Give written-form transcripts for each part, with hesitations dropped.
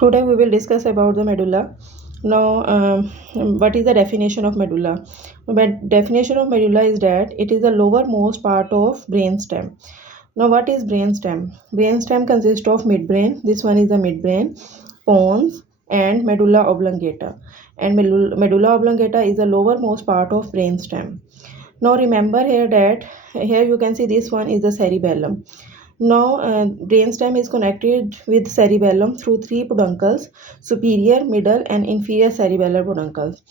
Today we will discuss about the medulla. Now, what is the definition of medulla? But definition of medulla is that it is the lowermost part of brainstem. Now, what is brainstem? Brainstem consists of midbrain. This one is the midbrain, pons, and medulla oblongata. And medulla oblongata is the lowermost part of brainstem. Now, remember here that here you can see this one is the cerebellum. Now, brainstem is connected with cerebellum through three peduncles: superior, middle, and inferior cerebellar peduncles.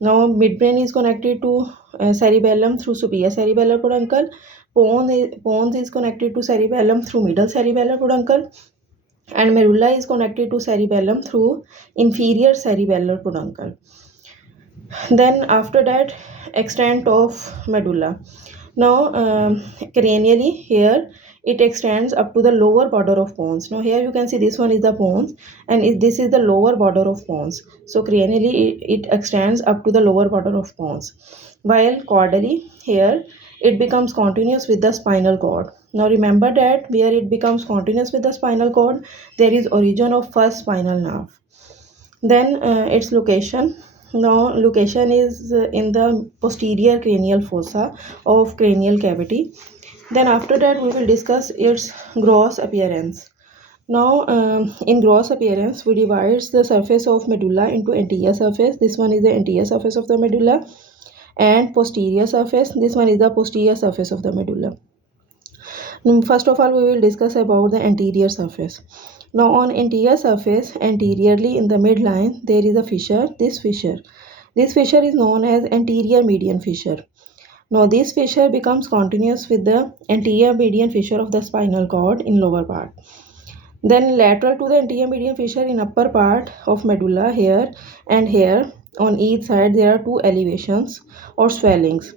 Now, midbrain is connected to cerebellum through superior cerebellar peduncle. Pons is connected to cerebellum through middle cerebellar peduncle, and medulla is connected to cerebellum through inferior cerebellar peduncle. Then after that, extent of medulla. Now, cranially here it extends up to the lower border of pons. Now here you can see this one is the pons, and this is the lower border of pons. So cranially it extends up to the lower border of pons, while caudally here it becomes continuous with the spinal cord. Now remember that where it becomes continuous with the spinal cord, there is origin of first spinal nerve. Then its location. Now location is in the posterior cranial fossa of cranial cavity. Then after that we will discuss its gross appearance. Now in gross appearance we divide the surface of medulla into anterior surface. This one is the anterior surface of the medulla, and posterior surface. This one is the posterior surface of the medulla. First of all, we will discuss about the anterior surface. Now on anterior surface, anteriorly in the midline, there is a fissure. This fissure is known as anterior median fissure. Now this fissure becomes continuous with the anterior median fissure of the spinal cord in lower part. Then lateral to the anterior median fissure in upper part of medulla, here and here on each side there are two elevations or swellings.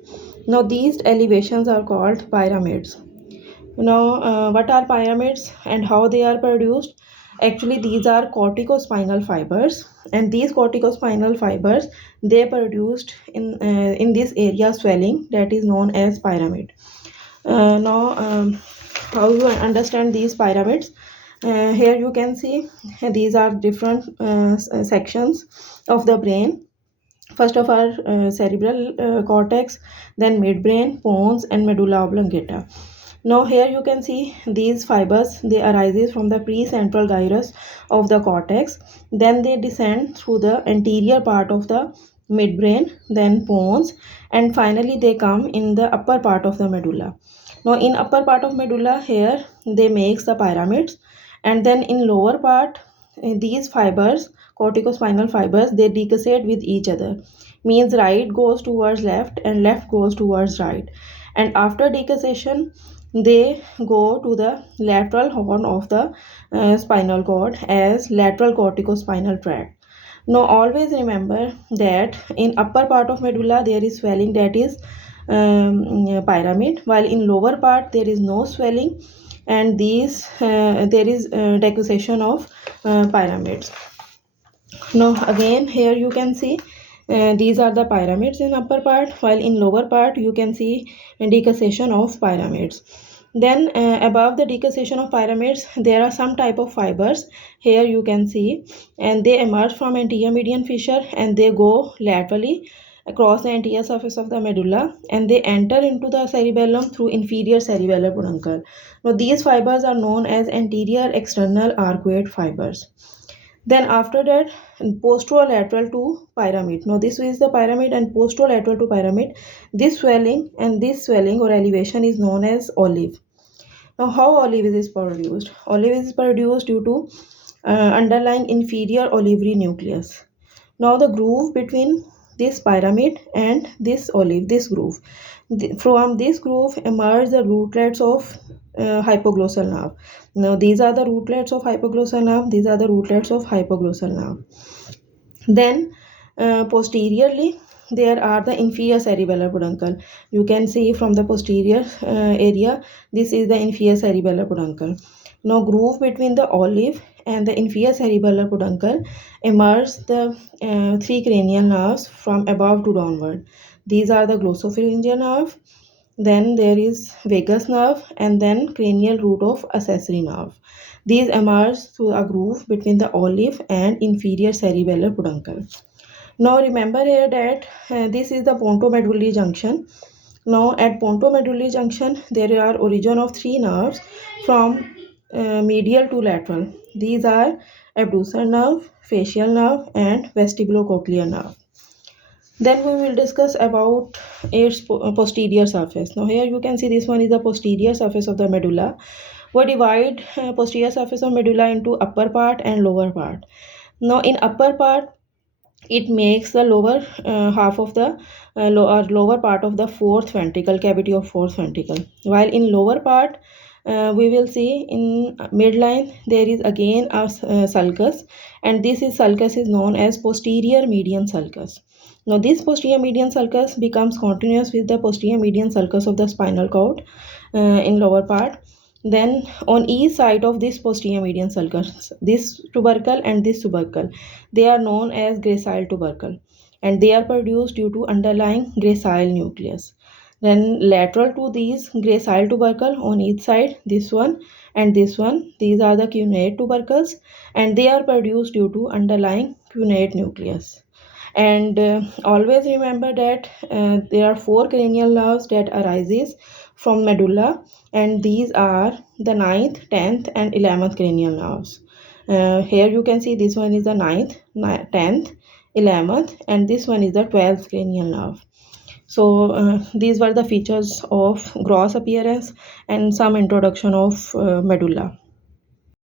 Now these elevations are called pyramids. Now, what are pyramids and how they are produced? Actually, these are corticospinal fibers, and these corticospinal fibers, they produced in this area swelling that is known as pyramid. Now, how you understand these pyramids? Here you can see these are different sections of the brain. First of all, cerebral cortex, then midbrain, pons, and medulla oblongata. Now here you can see these fibers, they arises from the precentral gyrus of the cortex, then they descend through the anterior part of the midbrain, then pons, and finally they come in the upper part of the medulla. Now in upper part of medulla, here they makes the pyramids, and then in lower part these fibers, corticospinal fibers, they decussate with each other. Means right goes towards left and left goes towards right, and after decussation they go to the lateral horn of the spinal cord as lateral corticospinal tract. Now always remember that in upper part of medulla there is swelling, that is pyramid, while in lower part there is no swelling, and there is decussation of pyramids. Now again here you can see these are the pyramids in upper part, while in lower part you can see decussation of pyramids. Then above the decussation of pyramids there are some type of fibers, here you can see, and they emerge from anterior median fissure and they go laterally across the anterior surface of the medulla, and they enter into the cerebellum through inferior cerebellar peduncle. Now these fibers are known as anterior external arcuate fibers. Then after that, posterolateral to pyramid. Now this is the pyramid, and posterolateral to pyramid, this swelling or elevation is known as olive. Now how olive is produced? Olive is produced due to underlying inferior olivary nucleus. Now the groove between this pyramid and this olive, this groove, from this groove emerge the rootlets of hypoglossal nerve. Now these are the rootlets of hypoglossal nerve, these are the rootlets of hypoglossal nerve. Then posteriorly there are the inferior cerebellar peduncle. You can see from the posterior area, this is the inferior cerebellar peduncle. Now groove between the olive and the inferior cerebellar peduncle emerge the three cranial nerves from above to downward. These are the glossopharyngeal nerve, then there is vagus nerve, and then cranial root of accessory nerve. These emerge through a groove between the olive and inferior cerebellar peduncle. Now remember here that this is the pontomedullary junction. Now at pontomedullary junction there are origin of three nerves from medial to lateral. These are abductor nerve, facial nerve, and vestibulocochlear nerve. Then we will discuss about its posterior surface. Now here you can see this one is the posterior surface of the medulla. We divide posterior surface of medulla into upper part and lower part. Now in upper part it makes the lower half of the lower part of the fourth ventricle, cavity of fourth ventricle, while in lower part we will see in midline there is again a sulcus, and this is sulcus is known as posterior median sulcus. Now this posterior median sulcus becomes continuous with the posterior median sulcus of the spinal cord in lower part. Then on each side of this posterior median sulcus, this tubercle and this tubercle, they are known as gracile tubercle, and they are produced due to underlying gracile nucleus. Then lateral to these gracile tubercle on each side, this one and this one, these are the cuneate tubercles, and they are produced due to underlying cuneate nucleus. And always remember that there are four cranial nerves that arises from medulla, and these are the ninth, 10th, and 11th cranial nerves. Here you can see this one is the ninth, 10th, 11th, and this one is the 12th cranial nerve. So these were the features of gross appearance and some introduction of medulla.